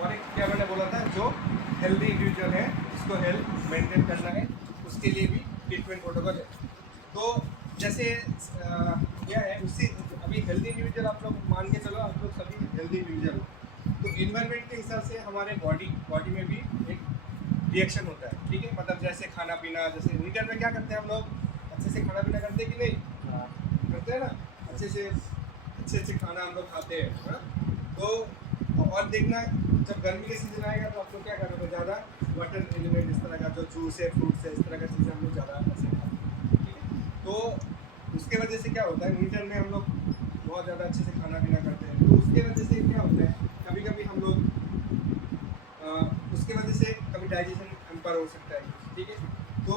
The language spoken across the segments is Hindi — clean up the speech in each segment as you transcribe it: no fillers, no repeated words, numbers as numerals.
और एक क्या मैंने बोला था, जो हेल्दी इंडिविजुअल है जिसको हेल्थ मेंटेन करना है उसके लिए भी ट्रीटमेंट प्रोटोकॉल है। तो जैसे क्या है उससे, अभी हेल्दी इंडिविजुअल आप लोग मान के चलो, आप लोग सभी हेल्दी इंडिविजुअल हो, तो इन्वायरमेंट के हिसाब से हमारे बॉडी में भी एक रिएक्शन होता है, ठीक है। मतलब जैसे खाना पीना, जैसे विंटर में क्या करते हैं हम लोग, अच्छे से खाना पीना करते हैं कि नहीं? हाँ, करते हैं ना, अच्छे से खाना हम लोग खाते हैं, हाँ? तो और देखना, जब गर्मी का सीजन आएगा तो आप लोग क्या करोगे, ज़्यादा वाटर एलिमेंट, इस तरह का जो जूस है, फ्रूट्स है, इस तरह का चीज़ें हम लोग ज़्यादा ऐसे खाते हैं, ठीक है। तो उसके वजह से क्या होता है, विंटर में हम लोग बहुत ज़्यादा अच्छे से खाना पीना करते हैं, तो उसके वजह से क्या होता है, कभी कभी हम लोग उसके वजह से कभी डाइजेशन एम्पर हो सकता है, ठीक है। तो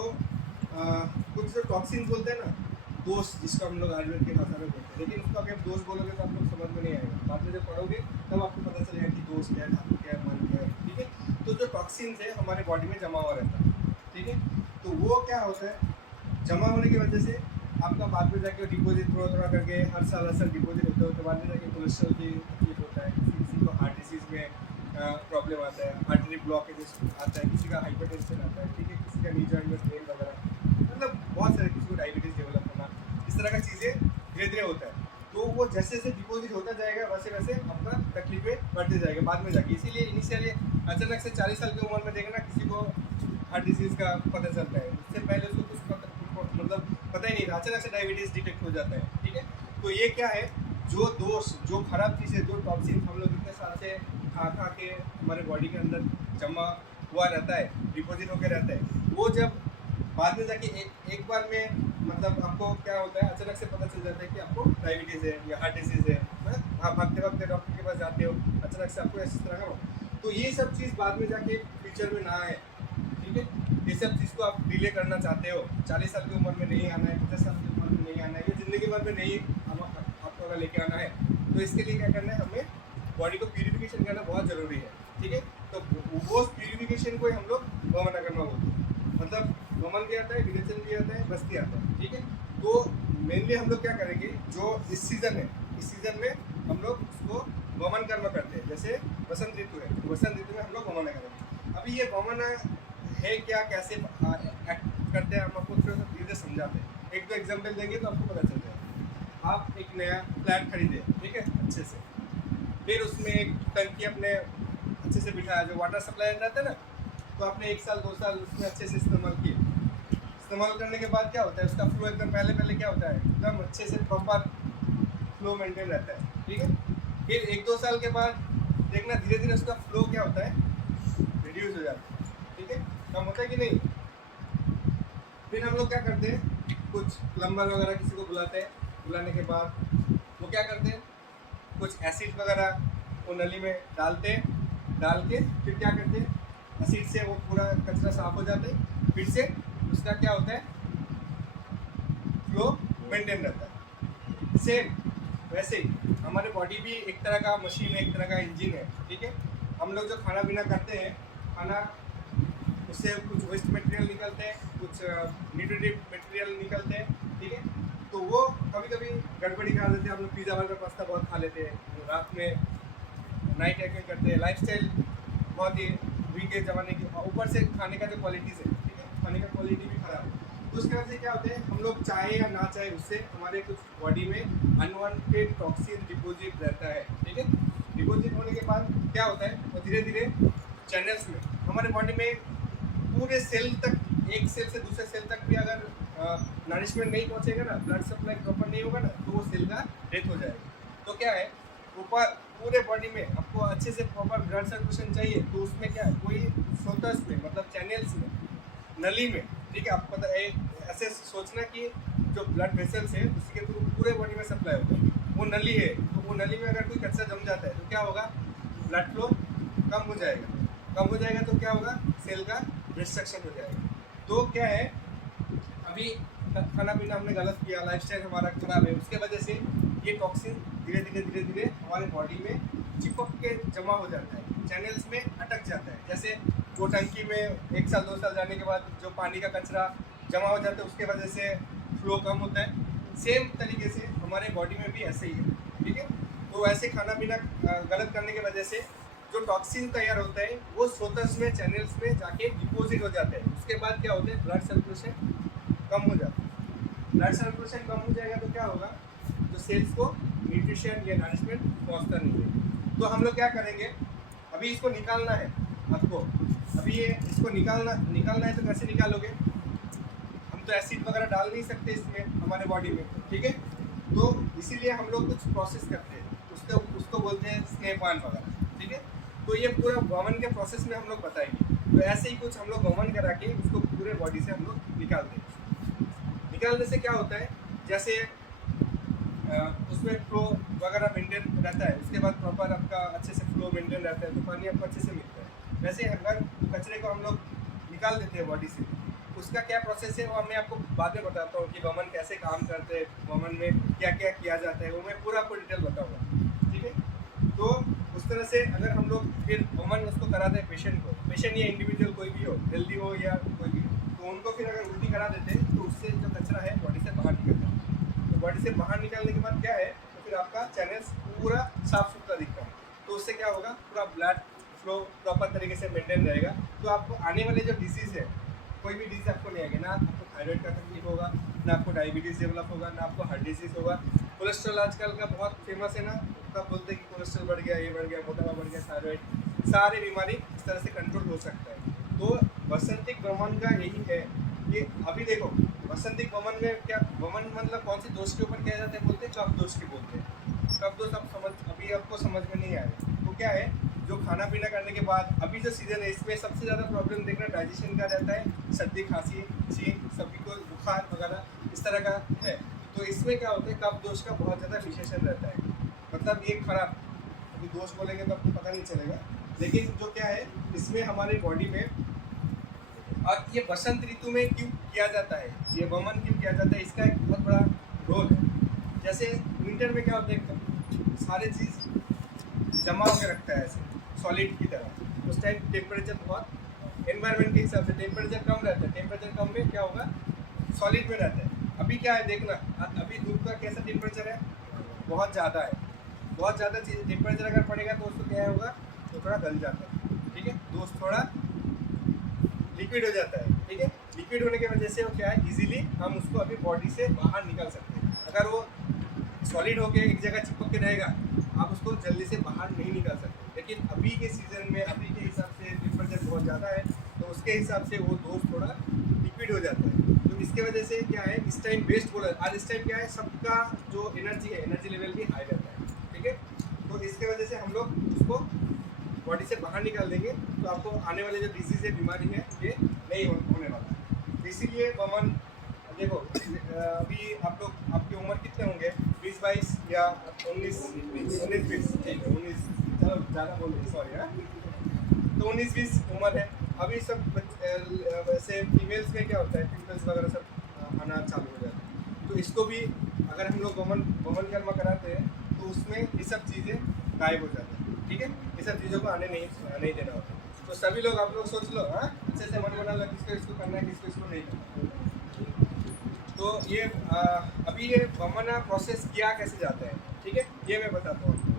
कुछ जो टॉक्सिन बोलते हैं ना, दोष, जिसको हम लोग आयुर्वेद की भाषा में बोलते हैं, लेकिन उसको अगर दोष बोलोगे तो आप लोग समझ में नहीं आएगा, बाद में जब पढ़ोगे तब आपको पता चलेगा कि दोष क्या है, धातु क्या है, मन क्या है, ठीक है। तो जो टॉक्सिन है हमारे बॉडी में जमा हुआ रहता है, ठीक है। तो वो क्या होता है, जमा होने की वजह से आपका बाद में जाके डिपोजिट थोड़ा थोड़ा करके हर साल डिपोजिट होते होते बाद में जाके कोलेस्ट्रॉल की तकलीफ होता है, किसी को हार्ट डिसीज़ में प्रॉब्लम आता है, आर्टरी ब्लॉकेज आता है, किसी का हाइपरटेंशन आता है, ठीक है, किसी का नी जॉइंट में पेन वगैरह, मतलब बहुत सारे, किसी को डायबिटीज़ डेवलप करना, इस तरह का चीज़ें धीरे धीरे होता है। तो वो जैसे जैसे डिपोजिट होता जाएगा वैसे वैसे आपका तकलीफें बढ़ते जाएगा बाद में जाके। इसीलिए इनिशियली अचानक से 40 साल की उम्र में देखना किसी को हार्ट डिसीज़ का पता चलता है, उससे पहले उसको कुछ मतलब पता ही नहीं था, अचानक से डायबिटीज़ डिटेक्ट हो जाता है, ठीक है। तो ये क्या है, जो दोष, जो खराब चीज़ है, जो टॉक्सिन हम लोग इतने साल से खा के हमारे बॉडी के अंदर जमा हुआ रहता है, डिपॉजिट होकर रहता है, वो जब बाद में जाके एक बार में, मतलब आपको क्या होता है, अचानक से पता चल जाता है कि आपको डायबिटीज़ है या हार्ट डिसीज़ है, आप भागते भागते डॉक्टर के पास जाते हो, अचानक से आपको इस तरह का हो, तो ये सब चीज़ बाद में जाके फ्यूचर में ना आए, ठीक है। ये सब चीज़ को आप डिले करना चाहते हो, 40 साल की उम्र में नहीं आना है, 50 साल की उम्र में नहीं आना है, ये ज़िंदगी भर में नहीं आपको अगर लेके आना है, तो इसके लिए क्या करना है, हमें बॉडी को प्यूरिफिकेशन करना बहुत ज़रूरी है, ठीक है। तो वो प्यूरिफिकेशन को ही हम लोग वमन कर्मा बोलते हैं, मतलब वमन भी आता है, विरेचन भी आता है, बस्ती आता है, ठीक है। तो मेनली हम लोग क्या करेंगे, जो इस सीज़न है, इस सीज़न में हम लोग उसको वमन कर्म करते हैं। जैसे वसंत ऋतु है, तो वसंत ऋतु में हम लोग वमन करेंगे। अभी ये वमन है क्या, कैसे एक्ट करते हैं, हम आपको थोड़ा सा धीरे से समझाते हैं, एक दो एग्जाम्पल देंगे तो आपको पता चल जाएगा। आप एक नया फ्लैट खरीदे, ठीक है, अच्छे से, फिर उसमें एक टंकी अपने अच्छे से बिठाया, जो वाटर सप्लाई रहता है ना, तो आपने 1 साल 2 साल उसमें अच्छे से इस्तेमाल किए। इस्तेमाल करने के बाद क्या होता है, उसका फ्लो एकदम पहले क्या होता है, एकदम अच्छे से प्रॉपर फ्लो मेंटेन रहता है, ठीक है। फिर 1-2 साल के बाद देखना धीरे धीरे उसका फ्लो क्या होता है, रिड्यूस हो जाता है, ठीक है, कम होता है कि नहीं। फिर हम लोग क्या करते हैं, कुछ प्लम्बर वगैरह किसी को बुलाते हैं, बुलाने के बाद वो क्या करते हैं, कुछ एसिड वगैरह वो नली में डालते हैं, डाल के फिर क्या करते हैं, एसिड से वो पूरा कचरा साफ हो जाता है, फिर से उसका क्या होता है, फ्लो मेंटेन रहता है। सेम वैसे ही हमारे बॉडी भी एक तरह का मशीन है, एक तरह का इंजन है, ठीक है। हम लोग जो खाना पीना करते हैं, खाना उससे कुछ वेस्ट मटेरियल निकलते हैं, कुछ न्यूट्रिटिव मटेरियल निकलते हैं, ठीक है। तो वो कभी कभी गड़बड़ी खा देते हैं, हम लोग पिज़्ज़ा बर्गर पास्ता बहुत खा लेते हैं, रात में नाइट हैकिंग करते हैं, लाइफस्टाइल बहुत ही वीक है ज़माने की, ऊपर से खाने का जो क्वालिटीज़ है, ठीक है, खाने का क्वालिटी भी ख़राब है। तो उसके वजह से क्या होता है, हम लोग चाहे या ना चाहे उससे हमारे कुछ बॉडी में अनवांटेड टॉक्सिन डिपोजिट रहता है, ठीक है। डिपोजिट होने के बाद क्या होता है, वो धीरे धीरे चैनल्स में हमारे बॉडी में पूरे सेल तक, एक सेल से दूसरे सेल तक भी अगर नरिशमेंट नहीं पहुंचेगा ना, ब्लड सप्लाई प्रॉपर नहीं होगा ना, तो वो सेल का डेथ हो जाएगा। तो क्या है, ऊपर पूरे बॉडी में आपको अच्छे से प्रॉपर ब्लड सर्कुलेशन चाहिए, तो उसमें क्या है, कोई स्रोतस में, मतलब चैनल्स में, नली में, ठीक है, आपको पता है, ऐसे सोचना कि जो ब्लड वेसल्स है उसके थ्रू पूरे बॉडी में सप्लाई होता है, वो नली है, तो वो नली में अगर कोई कचरा जम जाता है तो क्या होगा, ब्लड फ्लो कम हो जाएगा, कम हो जाएगा तो क्या होगा, सेल का डिस्ट्रक्शन हो जाएगा। तो क्या है, अभी खाना पीना हमने गलत किया, लाइफस्टाइल हमारा खराब है, उसके वजह से ये टॉक्सिन धीरे धीरे हमारे बॉडी में चिपक के जमा हो जाता है, चैनल्स में अटक जाता है। जैसे वो टंकी में 1 साल 2 साल जाने के बाद जो पानी का कचरा जमा हो जाता है, उसके वजह से फ्लो कम होता है। सेम तरीके से हमारे बॉडी में भी ऐसे ही है, ठीक है। तो ऐसे खाना पीना गलत करने की वजह से जो टॉक्सिन तैयार होता है वो स्रोतस में, चैनल्स में जाके डिपोजिट हो जाते हैं। उसके बाद क्या होता है, ब्लड सर्कुलेशन कम हो जाता है। ब्लड सर्कुलेशन कम हो जाएगा तो क्या होगा, जो सेल्स को न्यूट्रिशन या नरिशमेंट पहुंचता नहीं है। तो हम लोग क्या करेंगे, अभी इसको निकालना है आपको। अभी ये इसको निकालना है तो कैसे निकालोगे, हम तो एसिड वगैरह डाल नहीं सकते इसमें हमारे बॉडी में, ठीक है। तो इसीलिए हम लोग कुछ प्रोसेस करते हैं, उसको बोलते हैं स्नेपान वगैरह, ठीक है। तो ये पूरा वमन के प्रोसेस में हम लोग बताएंगे। तो ऐसे ही कुछ हम लोग वमन करा के उसको पूरे बॉडी से हम लोग निकालते हैं। निकालने से क्या होता है, जैसे उसमें फ्लो वगैरह मेंटेन रहता है, उसके बाद प्रॉपर आपका अच्छे से फ्लो मेंटेन रहता है, तो पानी आपको अच्छे से मिलता है। वैसे अगर कचरे को हम लोग निकाल देते हैं बॉडी से, उसका क्या प्रोसेस है वो मैं आपको बाद में बताता हूँ कि वमन कैसे काम करते हैं, वमन में क्या क्या किया जाता है, वो मैं पूरा आपको डिटेल बताऊँगा, ठीक है। तो उस तरह से अगर हम लोग फिर वमन उसको कराते हैं पेशेंट को, पेशेंट या इंडिविजुअल कोई भी हो, हेल्दी हो या कोई भी, तो उनको फिर अगर उल्टी करा देते हैं तो उससे जो कचरा है बॉडी से बाहर निकलता है। तो बॉडी से बाहर निकलने के बाद क्या है, तो फिर आपका चैनल्स पूरा साफ सुथरा दिखता है। तो उससे क्या होगा, पूरा ब्लड फ्लो प्रॉपर तरीके से मेंटेन रहेगा। तो आपको आने वाले जो डिजीज़ है, कोई भी डिजीज़ आपको नहीं आएगी, ना आपको थायराइड का तकलीफ होगा, ना आपको डायबिटीज़ डेवलप होगा, ना आपको हार्ट डिजीज़ होगा। कोलेस्ट्रॉल आजकल का बहुत फेमस है ना, तब बोलते हैं कि कोलेस्ट्रॉल बढ़ गया, ये बढ़ गया, मोटापा बढ़ गया, थायराइड, सारी बीमारी इस तरह से कंट्रोल हो सकता है। तो वसंतिक वमन का यही है कि अभी देखो वसंतिक वमन में क्या, वमन मतलब कौन सी दोष के ऊपर किया जाता है, बोलते हैं कफ दोष के बोलते हैं। कफ दोष आप अभी आपको समझ में नहीं आएगा। तो क्या है, जो खाना पीना करने के बाद अभी जो सीजन है इसमें सबसे ज़्यादा प्रॉब्लम देखना डाइजेशन का रहता है, सर्दी खांसी छींक सभी को बुखार वगैरह इस तरह का है। तो इसमें क्या होता है, कफ दोष का बहुत ज़्यादा विशेषण रहता है। मतलब ये खराब, अभी दोष बोलेंगे तो आपको पता नहीं चलेगा, लेकिन जो क्या है इसमें हमारे बॉडी में, और ये बसंत ऋतु में क्यों किया जाता है, ये वमन क्यों किया जाता है, इसका एक बहुत बड़ा रोल है। जैसे विंटर में क्या होता है, सारे चीज़ जमा होकर रखता है ऐसे सॉलिड की तरह। उस टाइम टेम्परेचर बहुत एनवायरनमेंट के हिसाब से टेम्परेचर कम रहता है, टेम्परेचर कम में क्या होगा, सॉलिड में रहता है। अभी क्या है देखना, अभी धूप का कैसा टेम्परेचर है, बहुत ज़्यादा है, बहुत ज़्यादा चीज़ टेम्परेचर अगर पड़ेगा तो उसको क्या होगा, तो थोड़ा गल जाता है, ठीक है, दोस्त थोड़ा लिक्विड हो जाता है, ठीक है। लिक्विड होने की वजह से वो क्या है, इजीली हम उसको अभी बॉडी से बाहर निकाल सकते हैं। अगर वो सॉलिड होके एक जगह चिपक के रहेगा, आप उसको जल्दी से बाहर नहीं निकाल सकते। लेकिन अभी के सीज़न में, अभी के हिसाब से टेम्परेचर बहुत ज़्यादा है, तो उसके हिसाब से वो दोस्त थोड़ा लिक्विड हो जाता है। तो इसके वजह से क्या है, इस टाइम वेस्ट बोला, और इस टाइम क्या है, सबका जो एनर्जी है, एनर्जी लेवल भी हाई रहता है, ठीक है। तो इसके वजह से हम लोग उसको बॉडी से बाहर निकाल देंगे, तो आपको आने वाले जो डिजीज़ है, बीमारी है, ये नहीं होने वाला। तो इसीलिए वमन देखो, अभी आप लोग, आपकी उम्र कितने होंगे, 20-22 या 19-20, ठीक है 19, चलो ज़्यादा बोल रही, सॉरी हाँ। तो 19-20 उम्र है अभी। सब वैसे फीमेल्स में क्या होता है, पिंपल्स वगैरह सब आना चालू हो जाता है। तो इसको भी अगर हम लोग वमन कर्म कराते हैं तो उसमें ये सब चीज़ें गायब हो जाती हैं, ठीक है। ये सब चीज़ों को आने नहीं देना होता। तो सभी लोग आप लोग सोच लो, हाँ अच्छे से मन बना लो, किसको इसको करना है, किसको इसको नहीं करना। तो ये अभी ये वमन प्रोसेस किया कैसे जाता है, ठीक है, ये मैं बताता हूँ आपको।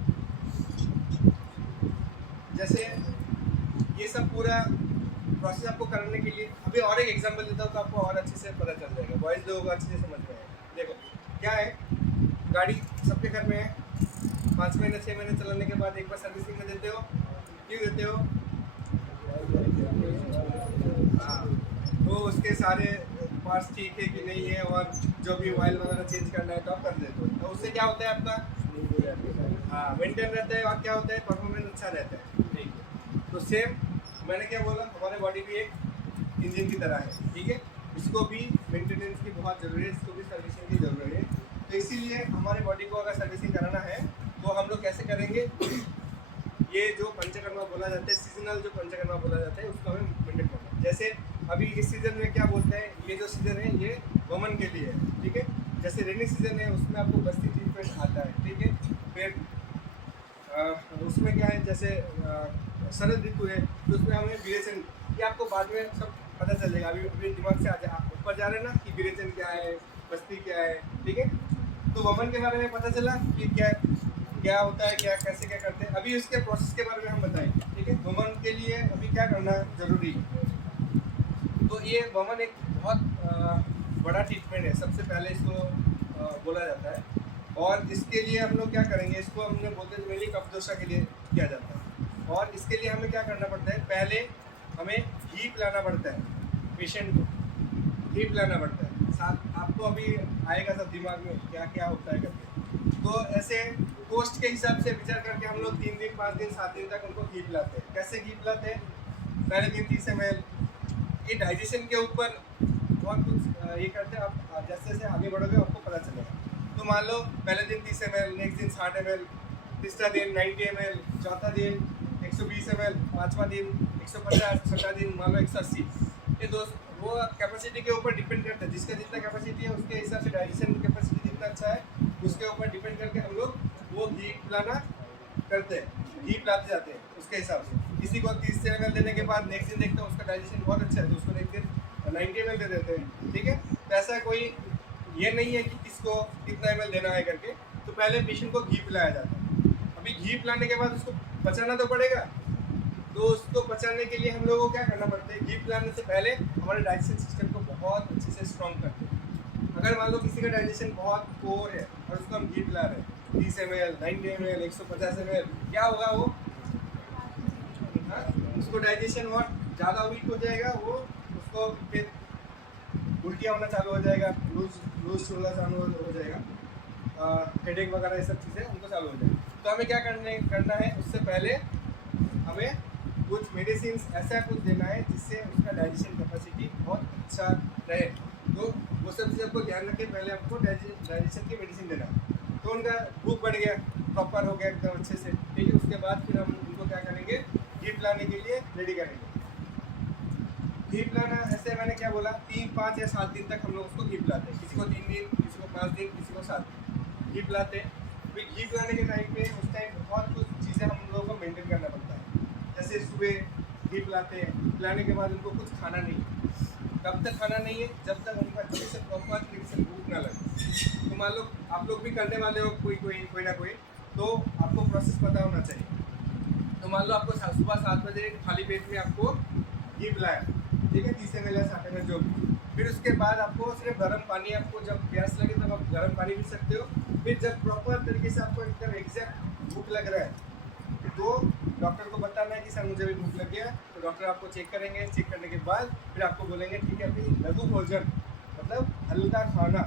जैसे ये सब पूरा प्रोसेस आपको करने के लिए अभी और एक एग्जांपल देता हूँ तो आपको और अच्छे से पता चल जाएगा, बॉयज़ लोगों को अच्छे से समझ में आएगा। देखो क्या है, गाड़ी सबके घर में है, 5 महीने 6 महीने चलाने के बाद एक बार सर्विसिंग में देते हो। क्यों देते हो, हाँ, तो उसके सारे पार्ट्स ठीक है कि नहीं है, और जो भी ऑयल वगैरह चेंज करना है तो आप कर देते हो। तो उससे क्या होता है, आपका हाँ मेंटेन रहता है, और क्या होता है, परफॉर्मेंस अच्छा रहता है, ठीक है। तो सेम मैंने क्या बोला, हमारे बॉडी भी एक इंजन की तरह है, ठीक है। इसको भी मेंटेनेंस की बहुत ज़रूरी है, इसको भी सर्विसिंग की ज़रूरत है। तो इसीलिए हमारे बॉडी को अगर सर्विसिंग कराना है तो हम लोग कैसे करेंगे, ये जो पंचकर्मा बोला जाता है, सीजनल जो पंचकर्मा बोला जाता है, उसको हमें मेंटेन करना है। जैसे अभी इस सीज़न में क्या बोलते हैं, ये जो सीज़न है ये वमन के लिए है, ठीक है। जैसे रेनी सीज़न है उसमें आपको बस्ती ट्रीटमेंट आता है, ठीक है। फिर उसमें क्या है, जैसे शरद ऋतु है तो उसमें हमें विरेचन, ये आपको बाद में सब पता चल जाएगा। अभी दिमाग से ऊपर जा रहे हैं ना कि विरेचन क्या है, बस्ती क्या है, ठीक है। तो वमन के बारे में पता चला कि क्या होता है, क्या कैसे क्या करते हैं। अभी उसके प्रोसेस के बारे में हम बताएंगे। इसके लिए अभी क्या करना जरूरी है, तो ये वमन एक बहुत बड़ा ट्रीटमेंट है, सबसे पहले इसको बोला जाता है। और इसके लिए हम लोग क्या करेंगे, इसको हमने बोलते हैं मेनली कफ दोषा के लिए किया जाता है। और इसके लिए हमें क्या करना पड़ता है, पहले हमें घी पिलाना पड़ता है, पेशेंट को घी पिलाना पड़ता है। साथ आपको अभी आएगा सब दिमाग में क्या क्या होता है करके। तो ऐसे कोस्ट के हिसाब से विचार करके हम लोग 3 दिन 5 दिन 7 दिन तक उनको घी पिलाते हैं। कैसे घी पिलाते हैं, पहले दिन 30 ml, ये डाइजेशन के ऊपर बहुत कुछ ये करते हैं। आप जैसे जैसे आगे बढ़ोगे आपको पता चलेगा। तो मान लो पहले दिन 30 ml, नेक्स्ट दिन 60 ml, तीसरा दिन 90 ml, चौथा दिन 120 ml, पाँचवा दिन 150, छठा दिन मान लो 180। ये दोस्त वो कैपेसिटी के ऊपर डिपेंड करता है, जिसका जितना कैपेसिटी है उसके हिसाब से डाइजेशन कैपेसिटी जितना अच्छा है उसके ऊपर डिपेंड करके हम लोग वो घी पिलाना करते हैं, घी पिलाते जाते हैं उसके हिसाब से। किसी को 30 ml देने के बाद नेक्स्ट दिन देखते हैं उसका डाइजेशन बहुत अच्छा है तो उसको नेक्स्ट दिन 90 ml दे देते हैं, ठीक है। तो ऐसा कोई ये नहीं है कि किसको कितना ml देना है करके। तो पहले पेशेंट को घी पिलाया जाता है। अभी घी पिलाने के बाद उसको पचाना तो पड़ेगा, तो उसको पचाने के लिए हम लोगों को क्या करना पड़ता है, घी पिलाने से पहले हमारे डाइजेशन सिस्टम को बहुत अच्छे से स्ट्रॉन्ग करते हैं। अगर मान लो किसी का डाइजेशन बहुत पोर है और उसको हम घी पिला रहे हैं 30 ml, 90 ml, 150 ml, क्या होगा वो, उसको डाइजेशन और ज़्यादा वीक हो जाएगा, वो उसको फिर उल्टियाँ होना चालू हो जाएगा, लूज होना चालू हो जाएगा, हेडेक वगैरह ये सब चीज़ें उनको चालू हो जाएगी। तो हमें क्या करना है, उससे पहले हमें कुछ मेडिसिन ऐसा कुछ देना है जिससे उसका डाइजेशन कैपेसिटी बहुत अच्छा रहे। तो वो सब चीज़ आपको ध्यान रखें, पहले आपको डाइजेशन की मेडिसिन देना है। तो उनका भूख बढ़ गया, प्रॉपर हो गया एकदम अच्छे से, ठीक है। उसके बाद फिर हम उनको क्या करेंगे, घी पिलाने के लिए रेडी करेंगे। घी पिलाना ऐसे मैंने क्या बोला, 3, 5 या 7 दिन तक हम लोग उसको घी पिलाते हैं। किसी को 3 दिन, किसी को 5 दिन, किसी को 7 दिन घी पिलाते हैं। फिर घी पिलाने के टाइम पे उस टाइम बहुत कुछ चीज़ें हम लोगों को मेंटेन करना पड़ता है। जैसे सुबह घी पिलाते हैं, पिलाने के बाद उनको कुछ खाना नहीं है। कब तक खाना नहीं है, जब तक उनको अच्छे से प्रॉपर तरीके से भूख ना लगे। तो मान लो आप लोग भी करने वाले हो कोई ना कोई, तो आपको प्रोसेस पता होना चाहिए। तो मान लो आपको सुबह 7 बजे खाली पेट में आपको घी पिलाया, ठीक है, 30 ml या 60 ml जो भी। फिर उसके बाद आपको सिर्फ गर्म पानी, आपको जब प्यास लगे तब आप गर्म पानी पी सकते हो। फिर जब प्रॉपर तरीके से आपको एकदम एग्जैक्ट भूख लग रहा है तो डॉक्टर को बताना है कि सर मुझे भी भूख लग गया। तो डॉक्टर आपको चेक करेंगे, चेक करने के बाद फिर आपको बोलेंगे ठीक है अभी लघु भोजन, मतलब हल्का खाना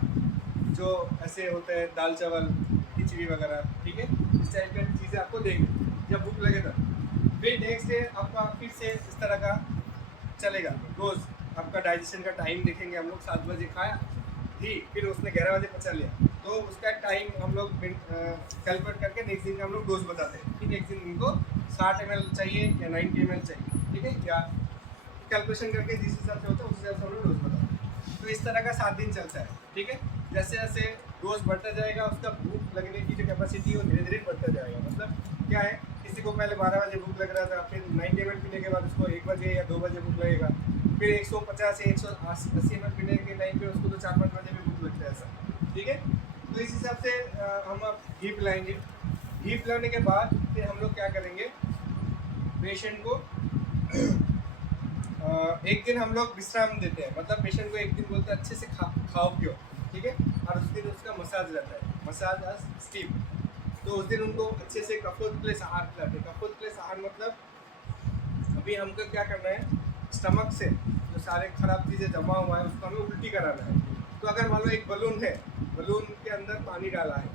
जो ऐसे होते हैं, दाल चावल, खिचड़ी वगैरह, ठीक है, इस टाइप की चीज़ें आपको देंगे जब भूख लगे तब। फिर नेक्स्ट डे आपका फिर से इस तरह का चलेगा रोज़। आपका डाइजेशन का टाइम देखेंगे हम लोग, 7 बजे खाया घी, फिर उसने 11 बजे पचा लिया, तो उसका टाइम हम लोग कैलकुलेट करके नेक्स्ट दिन का हम लोग डोज बताते हैं कि नेक्स्ट दिन उनको 60 ml चाहिए या 90 ml चाहिए, ठीक है, या कैलकुलेशन करके जिस हिसाब से होता है उस हिसाब से हम लोग डोज बताते हैं। तो इस तरह का 7 दिन चलता है, ठीक है। जैसे जैसे डोज बढ़ता जाएगा उसका भूख लगने की जो कैपेसिटी है वो धीरे धीरे बढ़ता जाएगा। मतलब क्या है, किसी को पहले 12 बजे भूख लग रहा था, फिर 90 ml पीने के बाद उसको 1 बजे या 2 बजे भूख लगेगा, फिर 150 या 180 ml पीने के टाइम पे उसको तो 4-5 बजे भी भूख लगता है, ऐसा, ठीक है। तो इस हिसाब से हम अब घी पिलाएंगे। घी पिलाने के बाद फिर हम लोग क्या करेंगे, पेशेंट को एक दिन हम लोग विश्राम देते हैं। मतलब पेशेंट को एक दिन बोलते हैं अच्छे से खाओ पियो, ठीक है, और उस दिन उसका मसाज रहता है, मसाज आज स्टीम। तो उस दिन उनको अच्छे से कफोत्कलेश आहार खिलाते हैं। कफोत्कलेश आहार मतलब अभी हमको क्या करना है, स्टमक से जो सारे खराब चीज़ें जमा हुआ है उसको हमें उल्टी कराना है। तो अगर मान लो एक बलून है, बलून के अंदर पानी डाला है,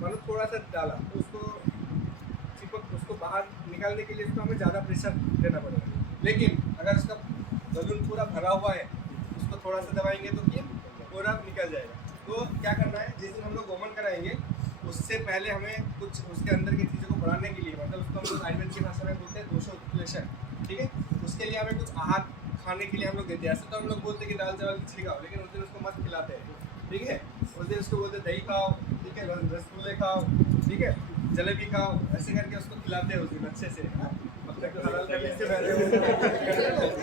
मान लो थोड़ा सा डाला, तो उसको बाहर निकालने के लिए उसको हमें ज़्यादा प्रेशर देना पड़ेगा। लेकिन अगर उसका बलून पूरा भरा हुआ है, उसको थोड़ा सा दबाएंगे तो ये पूरा निकल जाएगा। तो क्या करना है, जिस दिन हम लोग वमन कराएंगे उससे पहले हमें कुछ उसके अंदर की चीज़ों को बढ़ाने के लिए, मतलब उसको हम लोग आयुर्वेद की भाषा में बोलते हैं दोषोत्प्लेशन, ठीक है। उसके लिए हमें कुछ आहार खाने के लिए हम लोग देते हैं। ऐसे तो हम लोग बोलते हैं कि दाल चावल खिचड़ी खाओ, लेकिन उस दिन उसको मत खिलाते हैं, ठीक है। उस दिन उसको बोलते हैं दही खाओ, ठीक है, रसगुल्ले खाओ, ठीक है, जलेबी खाओ, ऐसे करके उसको खिलाते हैं उस दिन अच्छे से, मतलब हलाल करने से पहले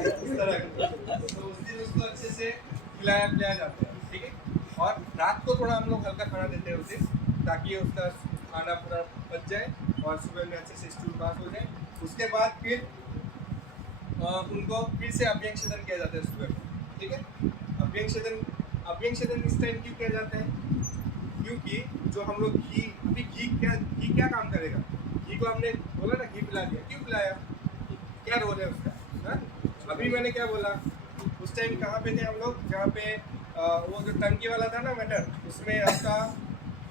इस तरह। तो उस दिन उसको अच्छे से खिलाया पिलाया जाता है, ठीक है। और रात को थोड़ा हम लोग हल्का खाना देते हैं उस दिन, ताकि उसका खाना पूरा पच जाए और सुबह में अच्छे से स्टूल पास हो जाए। उसके बाद फिर उनको फिर से अभ्यंग छेदन किया जाता है सुबह में, ठीक है। अभ्यंग छेदन इस टाइम क्यों किया जाता है? क्योंकि जो हम लोग घी क्या काम करेगा? घी को हमने बोला ना, घी पिला दिया, क्यों पिलाया? क्या रोल है उसका? हाँ? अभी मैंने क्या बोला, उस टाइम कहाँ पे थे हम लोग, जहाँ पे वो जो टंकी वाला था ना मैटर, उसमें आपका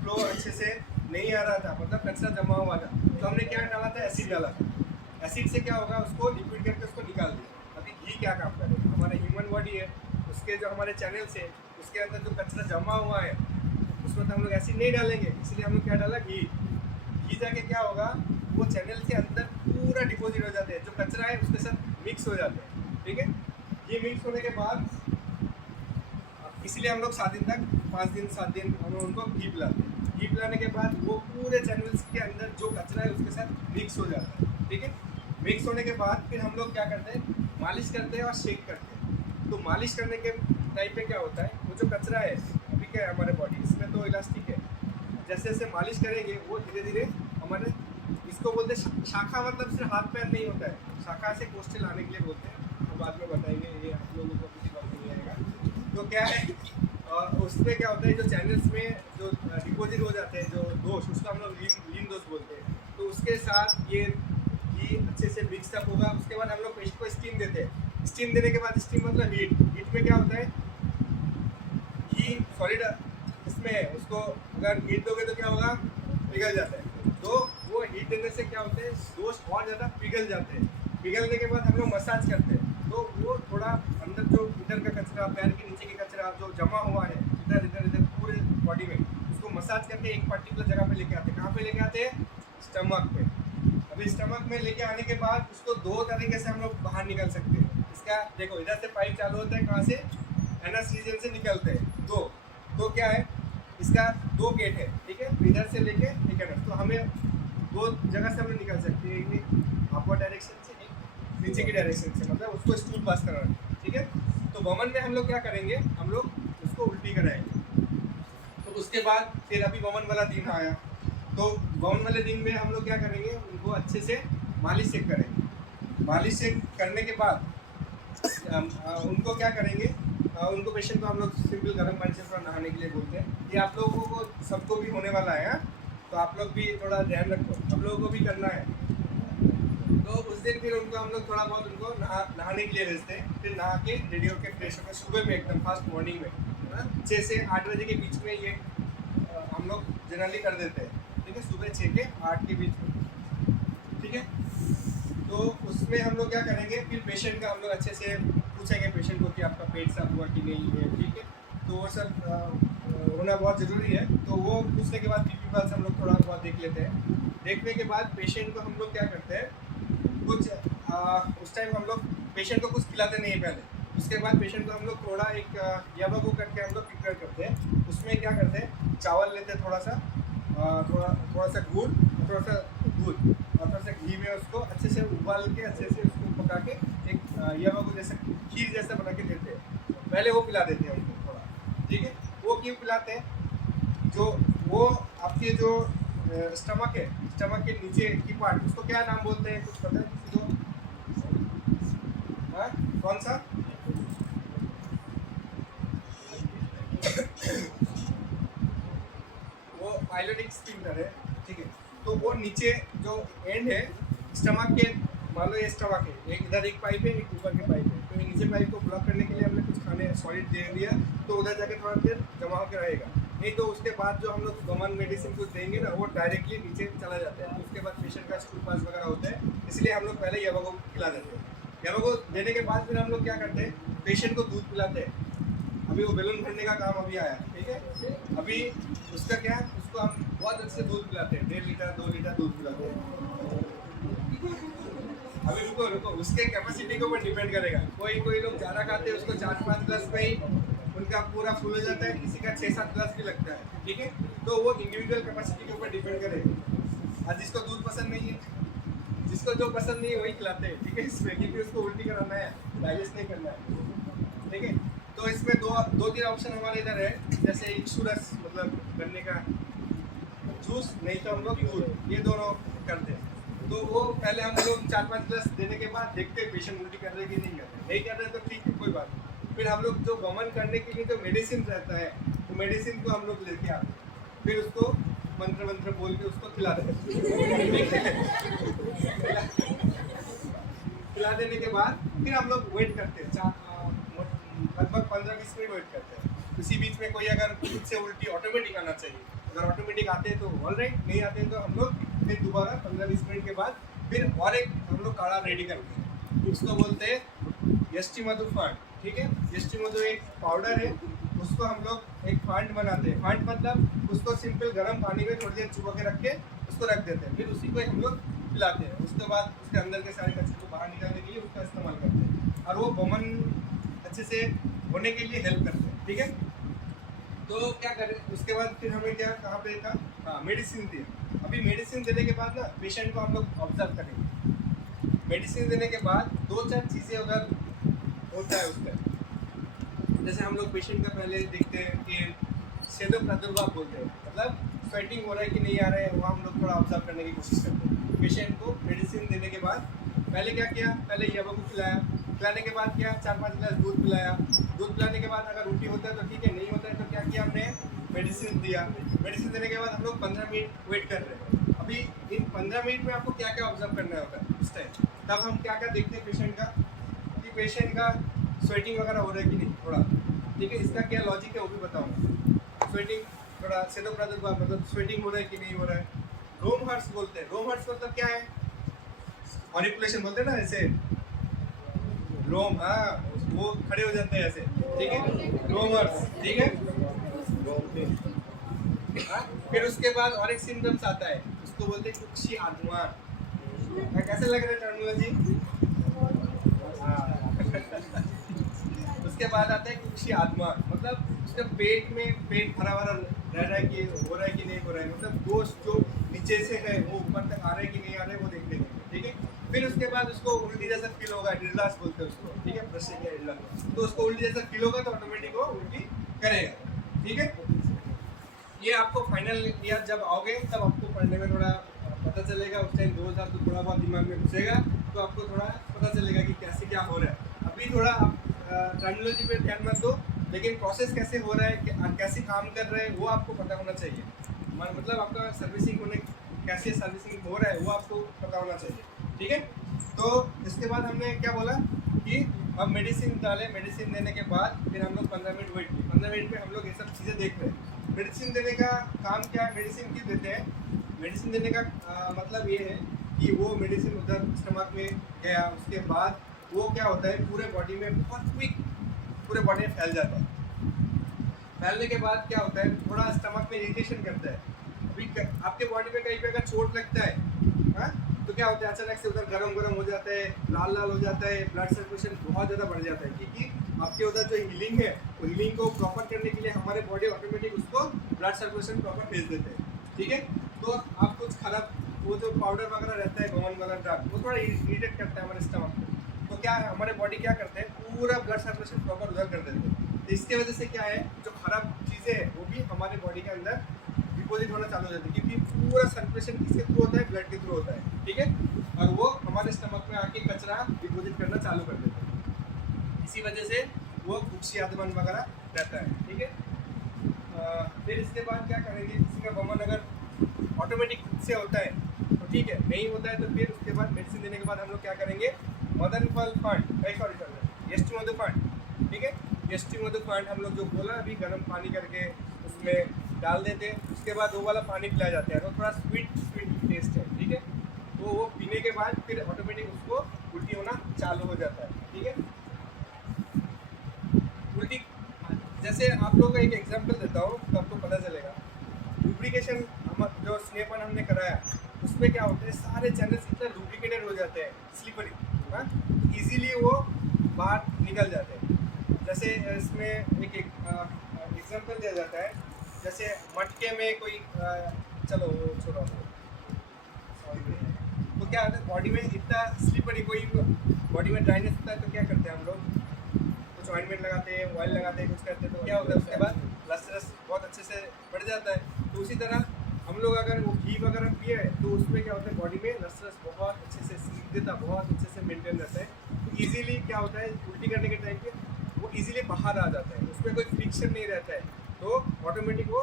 फ्लो अच्छे से नहीं आ रहा था, मतलब कचरा जमा हुआ था, तो हमने क्या डाला था? एसिड डाला था। एसिड से क्या होगा, उसको लिक्विड करके उसको निकाल दिया। अभी घी क्या काम करेगा? हमारा ह्यूमन बॉडी है, उसके जो हमारे चैनल्स है, उसके अंदर जो कचरा जमा हुआ है, उसमें तो हम लोग एसिड नहीं डालेंगे, इसलिए हम लोग क्या डाला? घी। घी जाके क्या होगा, वो चैनल के अंदर पूरा डिपॉजिट हो जाते हैं, जो कचरा है उसके साथ मिक्स हो जाते हैं, ठीक है। ये मिक्स होने के बाद इसलिए हम लोग 7 दिन तक, 5 दिन 7 दिन हम लोग उनको घी पिलाते हैं। घी पिलाने के बाद वो पूरे चैनल्स के अंदर जो कचरा है उसके साथ मिक्स हो जाता है, ठीक है। मिक्स होने के बाद फिर हम लोग क्या करते हैं? मालिश करते हैं और शेक करते हैं। तो मालिश करने के टाइम पे क्या होता है, वो जो कचरा है, अभी क्या है हमारे बॉडी, इसमें तो इलास्टिक है, जैसे जैसे मालिश करेंगे वो धीरे धीरे हमारे, इसको बोलते हैं शाखा, मतलब सिर्फ हाथ पैर नहीं होता है, शाखा से कोष्ठे लाने के लिए बोलते हैं, तो बाद में बताएंगे, ये आप लोगों को किसी बात नहीं आएगा। तो क्या है, और उसमें क्या होता है, जो चैनल्स में जो डिपॉजिट हो जाते हैं, जो दोष, उसको हम लोग लीन दोष बोलते हैं, तो उसके साथ ये घी अच्छे से मिक्सअप होगा। उसके बाद हम लोग पेस्ट को स्टीम देते हैं। स्टीम देने के बाद, स्टीम मतलब हीट, हीट में क्या होता है, घी सॉलिड इसमें है, उसको अगर हीट दोगे तो क्या होगा? पिघल जाता है। तो वो हीट देने से क्या होते हैं, दोष और ज़्यादा पिघल जाते हैं। पिघलने के बाद हम लोग मसाज करते हैं, तो वो थोड़ा अंदर जो इधर का कचरा, पैर के नीचे के कचरा जो जमा हुआ है इधर इधर इधर पूरे बॉडी में, उसको मसाज करके एक पर्टिकुलर जगह पे लेके आते हैं। कहाँ पे लेके आते हैं? स्टमक पे। अभी स्टमक में लेके आने के बाद उसको 2 तरीके से हम लोग बाहर निकल सकते हैं। इसका देखो, इधर से पाइप चालू होता है, कहाँ से? एनस रीजन से निकलते हैं। दो क्या है, इसका 2 गेट है, ठीक है, इधर से लेके ठीक है ना। तो हमें 2 जगह से हम लोग निकल सकते हैं, एक अपवर्ड डायरेक्शन से, एक नीचे की डायरेक्शन से, मतलब उसको स्टूल पास कराना, ठीक है। तो वमन में हम लोग क्या करेंगे, हम लोग उसको उल्टी कराएंगे। तो उसके बाद फिर अभी वमन वाला दिन आया, तो वमन वाले दिन में हम लोग क्या करेंगे, उनको अच्छे से मालिश चेक करेंगे। मालिश चेक करने के बाद उनको क्या करेंगे, उनको पेशेंट को हम लोग सिंपल गर्म पानी से थोड़ा नहाने के लिए बोलते हैं। ये आप लोगों को सबको भी होने वाला है, तो आप लोग भी थोड़ा ध्यान रखो, आप लोगों को भी करना है। तो उस दिन फिर उनको हम लोग थोड़ा बहुत उनको नहाने के लिए भेजते हैं। फिर नहा के रेडी होकर फ्रेश होकर सुबह में एकदम फास्ट मॉर्निंग में 6 से 8 बजे के बीच में ये हम लोग जनरली कर देते हैं, ठीक है, सुबह 6 से 8 के बीच में, ठीक है। तो उसमें हम लोग क्या करेंगे, फिर पेशेंट का हम लोग अच्छे से पूछेंगे पेशेंट को कि आपका पेट साफ हुआ कि नहीं है, ठीक है। तो वो सब होना बहुत ज़रूरी है। तो वो पूछने के बाद बीपी पल्स हम लोग थोड़ा बहुत देख लेते हैं। देखने के बाद पेशेंट को हम लोग क्या करते हैं, कुछ उस टाइम हम लोग पेशेंट को कुछ खिलाते नहीं है पहले। उसके बाद पेशेंट को हम लोग थोड़ा एक याबागो करके हम लोग प्रिपेयर करते हैं। उसमें क्या करते हैं, चावल लेते हैं, थोड़ा सा गुड़, थोड़ा सा दूध और थोड़ा सा घी में उसको अच्छे से उबाल के अच्छे से उसको पका के एक याबागो जैसा खीर जैसा बना के देते हैं। पहले वो पिला देते हैं उनको थोड़ा, ठीक है। वो क्यों पिलाते हैं, जो वो आपके जो स्टमक है, स्टमक के नीचे की पार्ट, उसको क्या नाम बोलते हैं, कुछ पता है किसी को? हाँ, कौन सा? वो पाइलोटिक स्फिंक्टर है, ठीक है। तो वो नीचे जो एंड है स्टमक के, मान लो ये स्टमक है, एक इधर एक पाइप है, एक ऊपर के पाइप है। तो ये नीचे पाइप को ब्लॉक करने के लिए हमने कुछ खाने सॉलिड दे दिया, तो उधर जाके थोड़ा देर जमा होकर रहेगा। नहीं तो उसके बाद जो हम लोग कॉमन मेडिसिन कुछ देंगे ना, वो डायरेक्टली नीचे चला जाता है। तो उसके बाद पेशेंट का स्टूल पास वगैरह होता है, इसलिए हम लोग पहले याबागो खिला देते हैं। याबागो देने के बाद फिर हम लोग क्या करते हैं, पेशेंट को दूध पिलाते हैं। अभी वो बैलून भरने का काम अभी आया, ठीक है। अभी उसका क्या है, उसको हम बहुत अच्छे से दूध पिलाते हैं, 1.5 लीटर 2 लीटर दूध पिलाते हैं। अभी रुको, उसके कैपेसिटी के ऊपर डिपेंड करेगा। कोई लोग ज़्यादा खाते हैं, उसको 4-5 ग्लास में ही उनका पूरा फुल हो जाता है, किसी का 6-7 ग्लास भी लगता है, ठीक है। तो वो इंडिविजुअल कैपेसिटी के ऊपर डिपेंड करेगा। और जिसको दूध पसंद नहीं है, जिसको जो पसंद नहीं है वही खिलाते हैं, ठीक है। इसमें क्योंकि उसको उल्टी कराना है, डाइजेस्ट नहीं करना है, ठीक है। तो इसमें 2-3 ऑप्शन हमारे इधर है, जैसे इंश्योरेंस मतलब गन्ने का जूस, नहीं तो हम लोग दूध, ये दोनों करते हैं। तो वो पहले हम लोग 4-5 ग्लास देने के बाद देखते हैं पेशेंट उल्टी कर रहे कि नहीं कर रहे, नहीं कर रहे तो ठीक है, कोई बात नहीं। फिर हम लोग जो वमन करने के लिए जो मेडिसिन रहता है, तो मेडिसिन को हम लोग लेके आते हैं, फिर उसको मंत्र मंत्र बोल के उसको खिला देते खिला देने के बाद फिर हम लोग वेट करते हैं, लगभग 15-20 मिनट वेट करते हैं। उसी बीच में कोई अगर खुद से उल्टी ऑटोमेटिक आना चाहिए, अगर ऑटोमेटिक आते हैं तो ऑल राइट, नहीं आते हैं तो हम लोग फिर दोबारा 15-20 मिनट के बाद फिर और एक हम लोग काढ़ा रेडी करते हैं, उसको बोलते हैं यष्टि मधु फांड। ठीक है, यष्टि मधु एक पाउडर है, उसको हम लोग एक फांड बनाते हैं। फांड मतलब उसको सिंपल गर्म पानी में थोड़ी देर चुबा के रख के उसको रख देते हैं, फिर उसी को हम लोग पिलाते हैं। उसके बाद उसके अंदर के सारे कचरे को बाहर निकालने के लिए उसका इस्तेमाल करते हैं, और वो वमन अच्छे से होने के लिए हेल्प करते हैं। ठीक है, तो क्या करें उसके बाद फिर हमें क्या कहाँ पे था, हाँ मेडिसिन दी। अभी मेडिसिन देने के बाद ना पेशेंट को हम लोग ऑब्जर्व करेंगे। मेडिसिन देने के बाद 2-4 चीज़ें अगर होता है उसमें, जैसे हम लोग पेशेंट का पहले देखते हैं कि शैदो प्रादुर्भाव बोलते हैं, मतलब स्वेटिंग हो रहा है कि नहीं आ रहा है, वो हम लोग थोड़ा ऑब्जर्व करने की कोशिश करते हैं। पेशेंट को मेडिसिन देने के बाद पहले क्या किया, पहले यवा को खिलाया, खिलाने के बाद क्या 4-5 गिलास दूध पिलाया। दूध पिलाने के बाद अगर उल्टी होता है तो ठीक है, नहीं होता है तो क्या किया हमने मेडिसिन दिया। मेडिसिन देने के बाद हम लोग 15 मिनट वेट कर रहे हैं। अभी इन 15 मिनट में आपको क्या क्या ऑब्जर्व करना होता है उस टाइम, तब हम क्या क्या देखते हैं पेशेंट का, कि पेशेंट का स्वेटिंग वगैरह हो रहा है कि नहीं थोड़ा। ठीक है, इसका क्या लॉजिक है वो भी बताऊँगा। स्वेटिंग थोड़ा शैदो प्रादुर्भाव मतलब स्वेटिंग हो रहा है कि नहीं हो रहा है। रोम हर्ट्स बोलते हैं, रोम हर्ट्स मतलब क्या है, ऑरिकुलेशन बोलते हैं ना, ऐसे रोम, हाँ वो खड़े हो जाते हैं ऐसे। ठीक है, रोमर्स। ठीक है, हाँ? फिर उसके बाद और एक सिम्टम्स आता है, उसको बोलते हैं कुक्षी आत्मा। कैसे लग रहा है टर्मिनोलॉजी? हाँ उसके बाद आता है कुक्षी आत्मा, मतलब उसका पेट में पेट भरा भरा रह रहा है कि हो रहा है कि नहीं हो रहा है, मतलब दोष जो नीचे से है वो ऊपर तक आ रहा है कि नहीं आ रहा है वो देखते हैं। ठीक है, फिर उसके बाद उसको उल्टी जैसा फील होगा, डिल्लास बोलते हैं उसको। ठीक है, प्रश्न या डिल्ला, तो उसको उल्टी जैसा फील होगा तो ऑटोमेटिक वो उल्टी करेगा। ठीक है, ये आपको फाइनल ईयर जब आओगे तब आपको पढ़ने में थोड़ा पता चलेगा। उस टाइम 2000 तो थोड़ा बहुत दिमाग में घुसेगा, तो आपको थोड़ा पता चलेगा कि कैसे क्या हो रहा है। अभी थोड़ा आप टर्मिनोलॉजी पे ध्यान मत दो, लेकिन प्रोसेस कैसे हो रहा है, कैसे काम कर रहे हैं वो आपको पता होना चाहिए। मतलब आपका सर्विसिंग होने कैसे सर्विसिंग हो रहा है वो आपको पता होना चाहिए। ठीक है, तो इसके बाद हमने क्या बोला कि हम मेडिसिन डालें, मेडिसिन देने के बाद फिर हम लोग 15 मिनट वेट किए। 15 मिनट में हम लोग ये सब चीज़ें देख रहे हैं। मेडिसिन देने का काम क्या है, मेडिसिन क्यों देते हैं, मेडिसिन देने का मतलब ये है कि वो मेडिसिन उधर स्टमक में गया, उसके बाद वो क्या होता है पूरे बॉडी में बहुत क्विक पूरे बॉडी में फैल जाता है। फैलने के बाद क्या होता है, थोड़ा स्टमक में इरिटेशन करता है। अभी आपके बॉडी में कहीं पे अगर चोट लगता है, हाँ, तो क्या होता है अचानक से उधर गरम गरम हो जाता है, लाल लाल हो जाता है, ब्लड सर्कुलेशन बहुत ज़्यादा बढ़ जाता है, क्योंकि आपके उधर जो हीलिंग है वो हीलिंग को प्रॉपर करने के लिए हमारे बॉडी ऑटोमेटिक उसको ब्लड सर्कुलेशन प्रॉपर भेज देते हैं। ठीक है, तो आप कुछ खराब वो जो पाउडर वगैरह रहता है गवन वाला ड्रग, वो थोड़ा इरिटेट करता है हमारे स्टमक को, तो क्या है हमारे बॉडी क्या करते हैं पूरा ब्लड सर्कुलेशन प्रॉपर उधर कर देते हैं। तो इसके वजह से क्या है, जो खराब चीज़ें हैं वो भी हमारे बॉडी के अंदर डिपोजिट होना चालू हो जाती है, क्योंकि पूरा सर्कुलेशन किसके थ्रू होता है, ब्लड के थ्रू होता है। ठीक है, और वो हमारे स्टमक में आके कचरा डिपोजिट करना चालू कर देते हैं, इसी वजह से वो कुक्षी आदमन वगैरह रहता है। ठीक है, फिर इसके बाद क्या करेंगे, किसी का वमन अगर ऑटोमेटिक खुद से होता है तो ठीक है, नहीं होता है तो फिर उसके बाद मेडिसिन देने के बाद हम लोग क्या करेंगे, मदन फल फंड, यष्टि मधु फंड। ठीक है, यष्टि मधु फंड हम लोग जो बोला अभी गर्म पानी करके उसमें डाल देते हैं, उसके बाद वो वाला पानी पिलाया जाता है, तो थोड़ा स्वीट टेस्ट है। ठीक है, तो वो पीने के बाद फिर ऑटोमेटिक उसको उल्टी होना चालू हो जाता है। ठीक है, उल्टी जैसे आप लोगों को एक एग्जांपल देता हूँ तो आपको पता चलेगा। लुब्रिकेशन हम जो स्नेपन हमने कराया उसमें क्या होता है, सारे चैनल्स इतना लुब्रिकेटेड हो जाते हैं, स्लिपरी, हाँ, इजीली वो बाहर निकल जाते हैं। जैसे इसमें एक एग्जांपल दिया जाता है, जैसे मटके में कोई चलो छोड़ो, तो क्या होता है बॉडी में इतना स्लिपरी, कोई बॉडी में ड्राइनेस होता है तो क्या करते हैं हम लोग, कुछ ऑइंटमेंट लगाते हैं, ऑयल लगाते हैं, कुछ करते हैं, तो क्या होता है उसके बाद लस बहुत अच्छे से बढ़ जाता है। तो उसी तरह हम लोग अगर वो घी वगैरह पिए तो उसमें क्या होता है, बॉडी में रस बहुत अच्छे से सीधता बहुत अच्छे से मेंटेन रहता है। तो इजीली क्या होता है, उल्टी करने के टाइम पे वो इजीली बाहर आ जाता है, उसमें कोई फ्रिक्शन नहीं रहता है, तो ऑटोमेटिक वो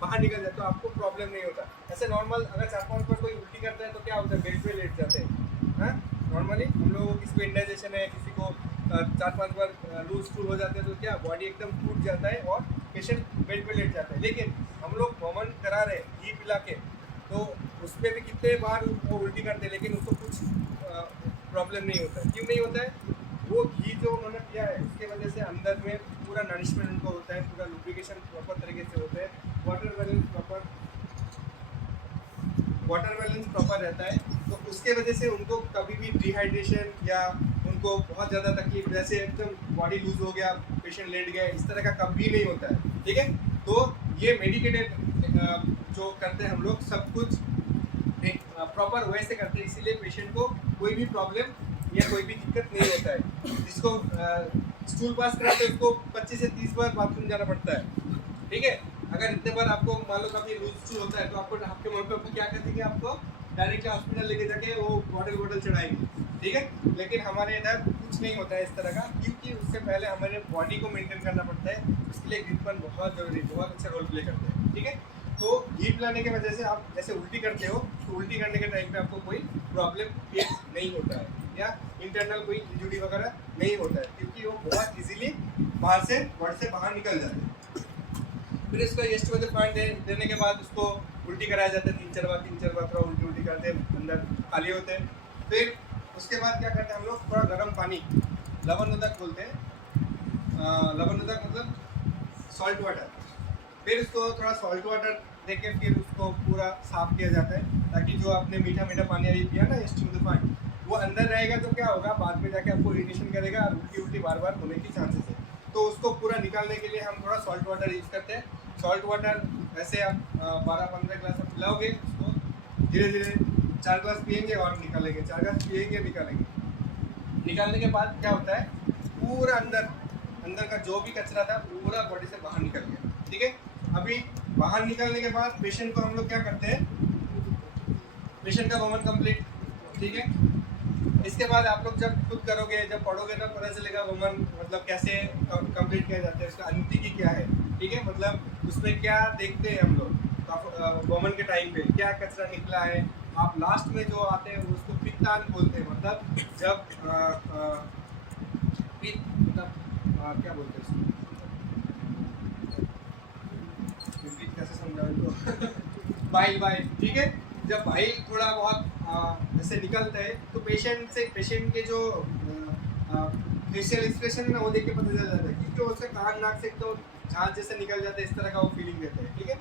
बाहर निकल जाए, तो आपको प्रॉब्लम नहीं होता। ऐसे नॉर्मल अगर 4-5 बार कोई उल्टी करता है तो क्या होता है, बेड पे लेट जाते हैं। नॉर्मली हम लोगों को किसी को इंडाइजेशन है, किसी को 4-5 बार लूज स्टूल हो जाते हैं, तो क्या बॉडी एकदम टूट जाता है और पेशेंट बेड पे लेट जाता है। लेकिन हम लोग वमन करा रहे हैं घी पिला के, तो उसमें भी कितने बार वो उल्टी करते हैं, लेकिन उसको कुछ प्रॉब्लम नहीं होता है। क्यों नहीं होता है, वो घी जो उन्होंने किया है उसके वजह से अंदर में पूरा नरिशमेंट उनको होता है, पूरा लुब्रिकेशन प्रॉपर तरीके से होता है, वाटर बैलेंस प्रॉपर रहता है। तो उसके वजह से उनको कभी भी डिहाइड्रेशन या उनको बहुत ज़्यादा तकलीफ, जैसे एकदम बॉडी लूज हो गया, पेशेंट लेट गया, इस तरह का कभी नहीं होता है। ठीक है, तो ये मेडिकेटेड जो करते हैं हम लोग, सब कुछ प्रॉपर वैसे करते हैं, इसीलिए पेशेंट को कोई भी प्रॉब्लम या कोई भी दिक्कत नहीं होता है। जिसको स्टूल पास कराते हैं उसको 25 से 30 बार बाथरूम जाना पड़ता है। ठीक है, अगर इतने बार आपको मान लो कभी लूज स्टूल होता है तो आपको आपके मम्मी पापा क्या कहते हैं कि आपको डायरेक्टली हॉस्पिटल लेके जाके वो बॉटल चढ़ाएंगे। ठीक है, लेकिन हमारे इधर कुछ नहीं होता है इस तरह का, क्योंकि उससे पहले हमारे बॉडी को मेंटेन करना पड़ता है, उसके लिए ग्रिपन बहुत जरूरी, बहुत अच्छा रोल प्ले करते हैं। ठीक है, तो घी पिलाने की वजह से आप जैसे उल्टी करते हो तो उल्टी करने के टाइम पे आपको कोई प्रॉब्लम फेस नहीं होता है, या इंटरनल कोई इंजुरी वगैरह नहीं होता है, क्योंकि वो बहुत इजीली बाहर से बॉडी से बाहर निकल जाते हैं। फिर इसको ईस्ट में पॉइंट देने के बाद उसको उल्टी कराया जाता है 3-4 बार थोड़ा उल्टी करते हैं, अंदर खाली होते हैं। फिर उसके बाद क्या करते हैं हम लोग, थोड़ा गर्म पानी, लवणोदक बोलते हैं, लवणोदक मतलब सॉल्ट वाटर, फिर उसको थोड़ा सॉल्ट वाटर देके फिर उसको पूरा साफ किया जाता है, ताकि जो आपने मीठा पानी अभी पिया ना ईस्ट में पानी, वो अंदर रहेगा तो क्या होगा, बाद में जाके आपको इरिटेशन करेगा और उल्टी बार होने की चांसेस है। तो उसको पूरा निकालने के लिए हम थोड़ा सॉल्ट वाटर यूज़ करते हैं। सॉल्ट वाटर ऐसे आप 12-15 ग्लास आप पिलाओगे उसको, धीरे धीरे 4 ग्लास पियेंगे और निकालेंगे, 4 ग्लास पियेंगे निकालेंगे। निकालने के बाद क्या होता है, पूरा अंदर का जो भी कचरा था पूरा बॉडी से बाहर निकल गया। ठीक है, अभी बाहर निकलने के बाद पेशेंट को हम लोग क्या करते हैं, पेशेंट का वमन कंप्लीट। ठीक है, इसके बाद आप लोग जब खुद करोगे, जब पढ़ोगे तब पता चलेगा वमन मतलब कैसे कंप्लीट किया जाता है, उसका अनुतिकी क्या है। ठीक है, मतलब उसमें क्या देखते हैं हम लोग वमन के टाइम पे, क्या कचरा निकला है। आप लास्ट में जो आते हैं उसको पित्तान बोलते हैं, मतलब जब क्या बोलते हैं उसको, कैसे समझाएं तो बाइल। ठीक है, जब बाइल थोड़ा बहुत ऐसे निकलता है तो पेशेंट के जो फेशियल एक्सप्रेशन है ना, वो देख के पता चल जाता है, क्योंकि उसका कान नाक से तो झांझ जैसे निकल जाता है, इस तरह का वो फीलिंग देते हैं। ठीक है,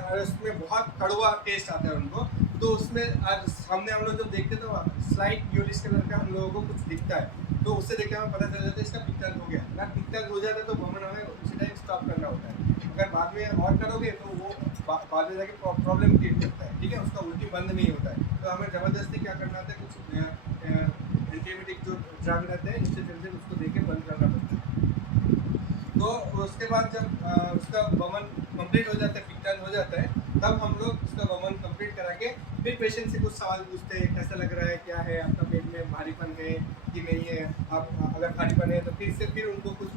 और उसमें बहुत कड़वा टेस्ट आता है उनको, तो उसमें सामने हम लोग जब देखते तो स्लाइट यूरिश कलर का हम लोगों को कुछ दिखता है, तो उससे देख के हमें पता चल जाता है इसका पित्तल हो गया। अगर पित्तल हो जाता है तो वमन हमें उसी टाइम स्टॉप करना होता है। अगर बाद में और करोगे तो वो बाद में जाके प्रॉब्लम क्रिएट करता है। ठीक है, उसका उल्टी बंद नहीं होता है, तो हमें ज़बरदस्ती क्या करना होता है, कुछ एंटीबायोटिक जो ड्रग रहते हैं इससे जल्दी उसको दे के बंद करना पड़ता है। तो उसके बाद जब उसका वमन कंप्लीट हो जाता है, पित्तल हो जाता है, तब हम लोग उसका वमन कंप्लीट करा के फिर पेशेंट से कुछ सवाल पूछते हैं, कैसा लग रहा है, क्या है आपका पेट में, भारीपन है कि नहीं है। आप अगर भारीपन है तो फिर उनको कुछ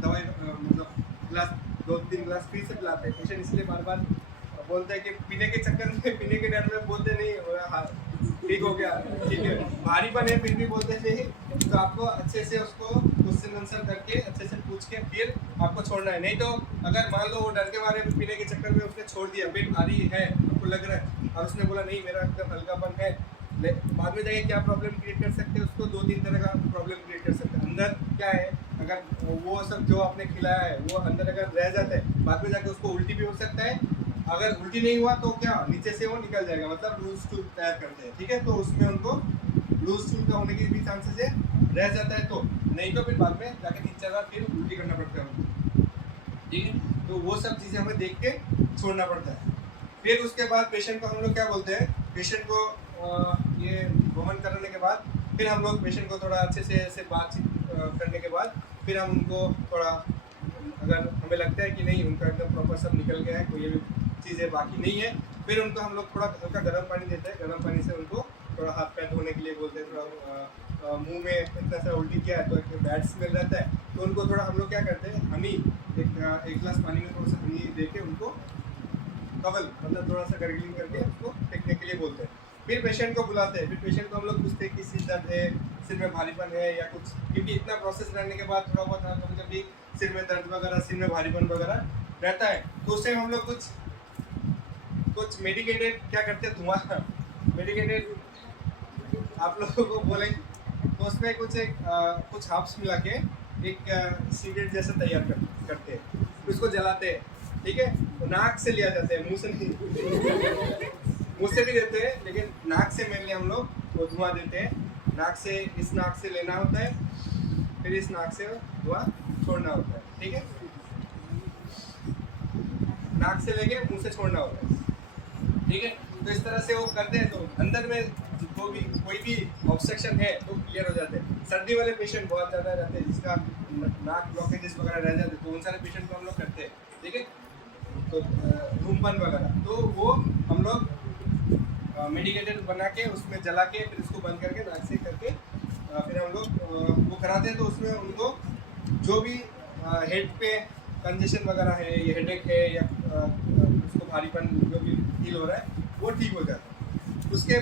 दवाई मतलब गिलास 2-3 गिलास फिर से पिलाते हैं। पेशेंट इसलिए बार बोलते हैं कि पीने के चक्कर में, पीने के डर में बोलते नहीं ठीक हो गया, ठीक है, भारीपन है फिर भी बोलते नहीं। तो आपको अच्छे से उसको क्वेश्चन आंसर करके अच्छे से पूछ के फिर आपको छोड़ना है। नहीं तो अगर मान लो वो डर के बारे में पीने के चक्कर में उसने छोड़ दिया, पेट भारी है आपको लग रहा है, और उसने बोला नहीं मेरा एकदम हल्कापन है, बाद में जाके क्या प्रॉब्लम क्रिएट कर सकते हैं, उसको 2-3 तरह का प्रॉब्लम क्रिएट कर सकते हैं। अंदर क्या है, अगर वो सब जो आपने खिलाया है वो अंदर अगर रह जाता है, बाद में जाके उसको उल्टी भी हो सकता है। अगर उल्टी नहीं हुआ तो क्या, नीचे से वो निकल जाएगा, मतलब लूज स्टूल तैयार करते हैं। ठीक है, तो उसमें उनको लूज स्टूल का होने की भी चांसेस है, रह जाता है तो, नहीं तो फिर बाद में जाके 3-4 बार फिर उल्टी करना पड़ता है उनको। ठीक है, तो वो सब चीज़ें हमें देख के छोड़ना पड़ता है। फिर उसके बाद पेशेंट को हम लोग क्या बोलते हैं, पेशेंट को ये वमन करने के बाद फिर हम लोग पेशेंट को थोड़ा अच्छे से ऐसे बातचीत करने के बाद फिर हम उनको थोड़ा, अगर हमें लगता है कि नहीं उनका एकदम प्रॉपर सब निकल गया है, कोई भी चीज़ें बाकी नहीं है। फिर उनको हम लोग थोड़ा हल्का गर्म पानी देते हैं, गर्म पानी से उनको थोड़ा हाथ पैर धोने के लिए बोलते हैं। थोड़ा मुंह में इतना सा उल्टी किया है तो एक बैड स्मेल रहता है, तो उनको थोड़ा हम लोग क्या करते हैं, हनी एक गिलास पानी में थोड़ा सा हनी दे के उनको कवल मतलब थोड़ा सा गर्गलिंग करके उसको फेंकने के लिए बोलते हैं। फिर पेशेंट को बुलाते हैं, फिर पेशेंट को हम लोग पूछते हैं कि सिर दर्द है, सिर में भारीपन है या कुछ, क्योंकि इतना प्रोसेस रहने के बाद थोड़ा बहुत कभी कभी सिर में दर्द वगैरह, सिर में भारीपन वगैरह रहता है, तो उससे हम लोग कुछ मेडिकेटेड क्या करते हैं, धुआं मेडिकेटेड आप लोगों को बोलेंगे, तो उसमें कुछ हर्ब्स मिला के एक सिगरेट जैसा तैयार करते हैं, फिर उसको जलाते हैं। ठीक है, तो नाक से लिया जाता है, मुंह से नहीं मुंह से भी देते हैं, लेकिन नाक से मेनली हम लोग वो धुआं देते हैं। नाक से, इस नाक से लेना होता है, फिर इस नाक से धुआं छोड़ना होता है। ठीक है, नाक से लेके मुंह से छोड़ना होता है। ठीक है, तो इस तरह से वो करते हैं, तो अंदर में कोई भी ऑब्स्ट्रक्शन है तो क्लियर हो जाते हैं। सर्दी वाले पेशेंट बहुत ज़्यादा रहते हैं, जिसका नाक ब्लॉकेजेस वगैरह रह जाते हैं, तो उन सारे पेशेंट को हम लोग करते हैं। ठीक है, तो धूमपान वगैरह तो वो हम लोग मेडिकेटेड बना के उसमें जला के फिर उसको बंद करके नाक से करके फिर हम लोग वो कराते हैं। तो उसमें उनको जो भी हेड पे कंजेशन वगैरह है, या हेडेक है, या उसको भारीपन जो भी फील हो रहा है वो ठीक हो जाता है। उसके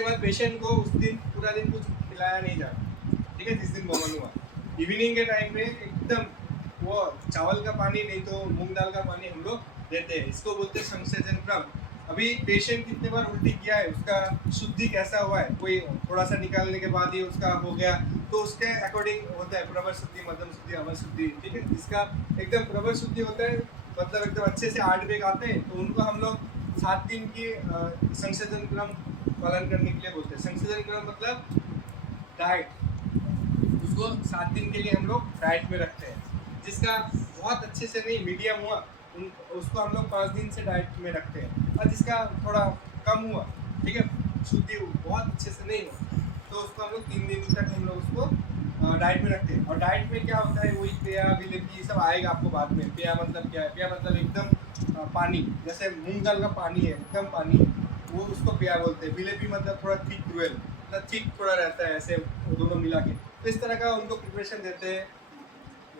बाद पेशेंट को उस दिन पूरा दिन कुछ खिलाया नहीं जाता। ठीक है, जिस दिन बमन हुआ इवनिंग के टाइम में एकदम वो चावल का पानी नहीं तो मूंग दाल का पानी हम लोग देते हैं। इसको बोलते हैं संसेचन क्रम। अभी पेशेंट कितने बार उल्टी किया है, उसका शुद्धि कैसा हुआ है, कोई थोड़ा सा निकालने के बाद ही उसका हो गया, तो उसके अकॉर्डिंग होता है प्रवर शुद्धि, मध्यम शुद्धि, अवर शुद्धि। ठीक है, जिसका एकदम प्रवर शुद्धि होता है मतलब एकदम अच्छे से 8 बेग आते हैं, तो उनको हम लोग 7 दिन की संशोधन क्रम पालन करने के लिए बोलते हैं। संशोधन क्रम मतलब डाइट, उसको 7 दिन के लिए हम लोग डाइट में रखते हैं। जिसका बहुत अच्छे से नहीं, मीडियम हुआ, उसको हम लोग 5 दिन से डाइट में रखते हैं। और जिसका थोड़ा कम हुआ, ठीक है, शुद्धि बहुत अच्छे से नहीं हुआ, तो उसको हम लोग 3 दिन तक हम लोग उसको डाइट में रखते हैं। और डाइट में क्या होता है, वही पेया विलेपी सब आएगा आपको बाद में। पेया मतलब क्या है, पेया मतलब एकदम पानी, जैसे मूंग दाल का पानी है, एकदम पानी है, वो उसको पेया बोलते हैं। विलेपी मतलब थोड़ा थिक ग्रुएल, मतलब थिक थोड़ा रहता है, ऐसे दोनों मिला के। तो इस तरह का उनको प्रिपरेशन देते हैं।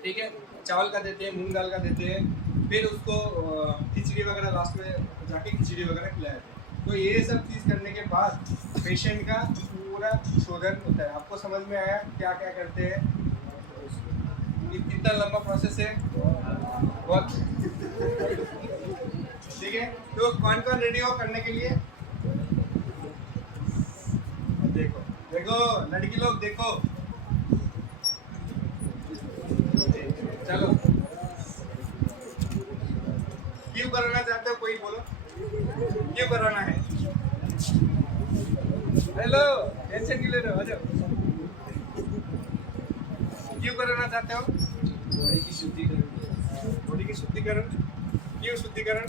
ठीक है, चावल का देते हैं, मूंग दाल का देते हैं, फिर उसको खिचड़ी वगैरह लास्ट में जाके खिचड़ी वगैरह खिलाया जाता है। तो ये सब चीज़ करने के बाद पेशेंट का पूरा शोधन होता है। आपको समझ में आया क्या क्या करते हैं, कितना लंबा प्रोसेस है बहुत। ठीक है, तो कौन कौन रेडी हो करने के लिए? देखो देखो लड़की लोग देखो, चलो क्यों कराना चाहते हो, कोई बोलो क्यों कराना है? हेलो, टेंशन क्यों ले रहे हो, आ जाओ। क्यों कराना चाहते हो? बॉडी की शुद्धिकरण। बॉडी की शुद्धिकरण। क्यों शुद्धिकरण?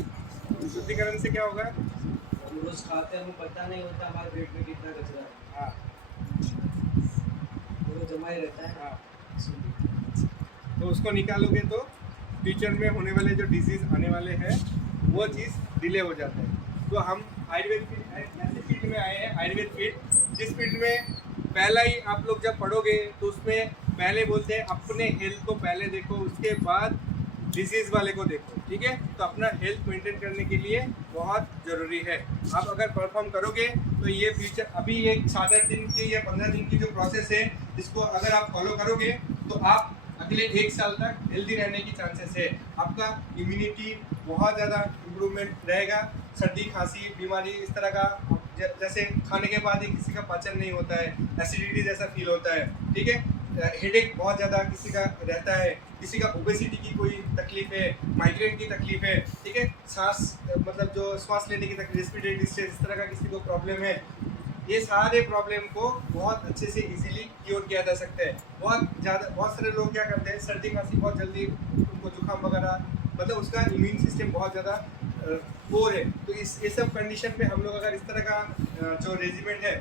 शुद्धिकरण से क्या होगा? हम रोज खाते हैं, हमें पता नहीं होता हमारे पेट में कितना कचरा है। हाँ, वो जमा ही रहता है। हाँ, तो उसको निकालोगे तो फ्यूचर में होने वाले जो डिजीज आने वाले हैं वो चीज़ डिले हो जाता है। तो हम आयुर्वेद फील्ड में आए हैं। आयुर्वेद फील्ड, जिस फील्ड में पहला ही आप लोग जब पढ़ोगे तो उसमें पहले बोलते हैं अपने हेल्थ को पहले देखो, उसके बाद डिजीज़ वाले को देखो। ठीक है, तो अपना हेल्थ मेंटेन करने के लिए बहुत ज़रूरी है। आप अगर परफॉर्म करोगे तो ये फ्यूचर, अभी ये 7 दिन की या 15 दिन की जो प्रोसेस है, इसको अगर आप फॉलो करोगे तो आप अगले 1 साल तक हेल्दी रहने की चांसेस है। आपका इम्यूनिटी बहुत ज़्यादा इम्प्रूवमेंट रहेगा। सर्दी खांसी बीमारी इस तरह का, जैसे खाने के बाद ही किसी का पाचन नहीं होता है, एसिडिटी जैसा फील होता है। ठीक है, हेडेक बहुत ज़्यादा किसी का रहता है, किसी का ओबेसिटी की कोई तकलीफ है, माइग्रेन की तकलीफ है। ठीक है, सांस मतलब जो श्वास लेने की तकलीफ, रेस्पिरेटरी डिस्ट्रेस, इस तरह का किसी को प्रॉब्लम है, ये सारे प्रॉब्लम को बहुत अच्छे से इजीली क्योर किया जा सकता है। बहुत सारे लोग क्या करते हैं, सर्दी खांसी बहुत जल्दी उनको जुकाम वगैरह, मतलब उसका इम्यून सिस्टम बहुत ज़्यादा पोर है। तो ये सब कंडीशन पे हम लोग अगर इस तरह का जो रेजिमेंट है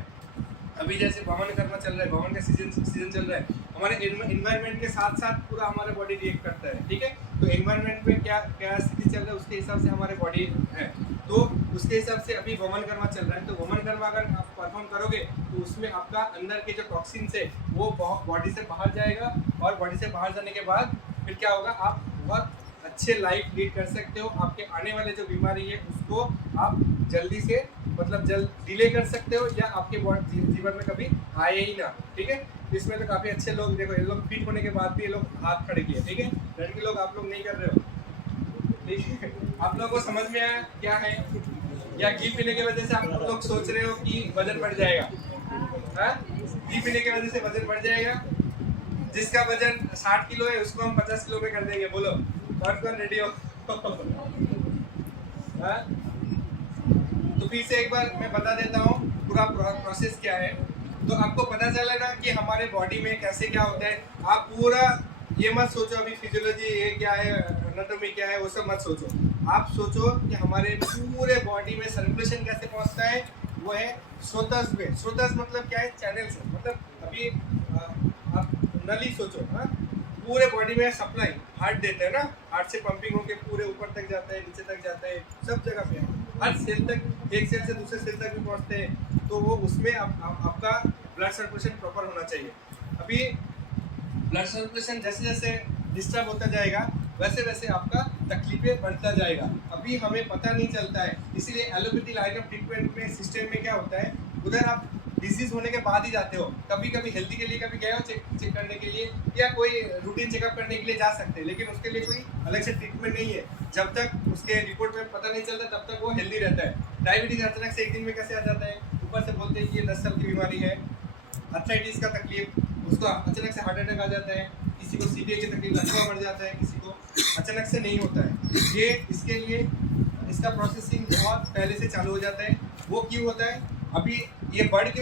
अभी जैसे भवन कर्मा चल रहा है, भवन का सीजन चल रहा है, हमारे एनवायरनमेंट के साथ साथ पूरा हमारा बॉडी रिएक्ट करता है, ठीक है। तो एनवायरनमेंट में क्या क्या स्थिति चल रहा है उसके हिसाब से हमारे बॉडी है, तो उसके हिसाब से अभी भवन कर्मा चल रहा है, तो भवन कर्मा अगर आप परफॉर्म करोगे तो उसमें आपका अंदर के जो टॉक्सिन्स है वो बॉडी से बाहर जाएगा, और बॉडी से बाहर जाने के बाद फिर क्या होगा, आप बहुत अच्छे लाइफ लीड कर सकते हो। आपके आने वाले जो बीमारी है उसको आप जल्दी से मतलब जल्द डिले कर सकते हो, या आपके जीवन में कभी आए ही ना, ठीक है। इसमें तो काफ़ी अच्छे लोग, देखो ये लोग फिट होने के बाद भी ये लोग हाथ खड़े किए, ठीक है। लड़के लोग आप लोग नहीं कर रहे हो, ठीक है। आप लोगों को समझ में आया क्या है, या घी पीने की वजह से आप लोग सोच रहे हो कि वजन बढ़ जाएगा, हाँ? घी पीने की वजह से वजन बढ़ जाएगा। जिसका वजन 60 किलो है उसको हम 50 किलो में कर देंगे, बोलो कौन कौन रेडी हो? हाँ? तो फिर से एक बार मैं बता देता हूँ पूरा प्रोसेस क्या है। तो आपको पता चला ना कि हमारे बॉडी में कैसे क्या होता है। आप पूरा ये मत सोचो अभी फिजियोलॉजी ये क्या है, एनाटॉमी क्या है, वो सब मत सोचो। आप सोचो कि हमारे पूरे बॉडी में सर्कुलेशन कैसे पहुंचता है, वो है स्रोतस में। स्रोतस मतलब क्या है, चैनल से, मतलब अभी आप नली सोचो, हाँ, पूरे बॉडी में सप्लाई हार्ट देता है ना, हार्ट से पंपिंग होके पूरे ऊपर तक जाता है, नीचे तक जाता है, सब जगह पे हर सेल तक, एक सेल से दूसरे सेल तक भी पहुंचते हैं। तो वो उसमें आपका ब्लड सर्कुलेशन प्रॉपर होना चाहिए। अभी ब्लड सर्कुलेशन जैसे जैसे डिस्टर्ब होता जाएगा वैसे वैसे आपका तकलीफें बढ़ता जाएगा। अभी हमें पता नहीं चलता है, इसीलिए एलोपैथी लाइन ऑफ ट्रीटमेंट में सिस्टम में क्या होता है, उधर आप डिजीज होने के बाद ही जाते हो। कभी कभी हेल्दी के लिए कभी गए हो चेक करने के लिए, या कोई रूटीन चेकअप करने के लिए जा सकते हैं, लेकिन उसके लिए कोई अलग से ट्रीटमेंट नहीं है। जब तक उसके रिपोर्ट में पता नहीं चलता तब तक वो हेल्दी रहता है। डायबिटीज अचानक से एक दिन में कैसे आ जाता है, ऊपर से बोलते हैं कि ये 10 साल की बीमारी है। अर्थराइटिस का तकलीफ, उसको अचानक से हार्ट अटैक आ जाता है, किसी को सीबीए की तकलीफ, लकवा बढ़ जाता है, किसी को अचानक से नहीं होता है। ये इसके लिए इसका प्रोसेसिंग बहुत पहले से चालू हो जाता है। वो क्यों होता है, अभी ये बढ़ क्यों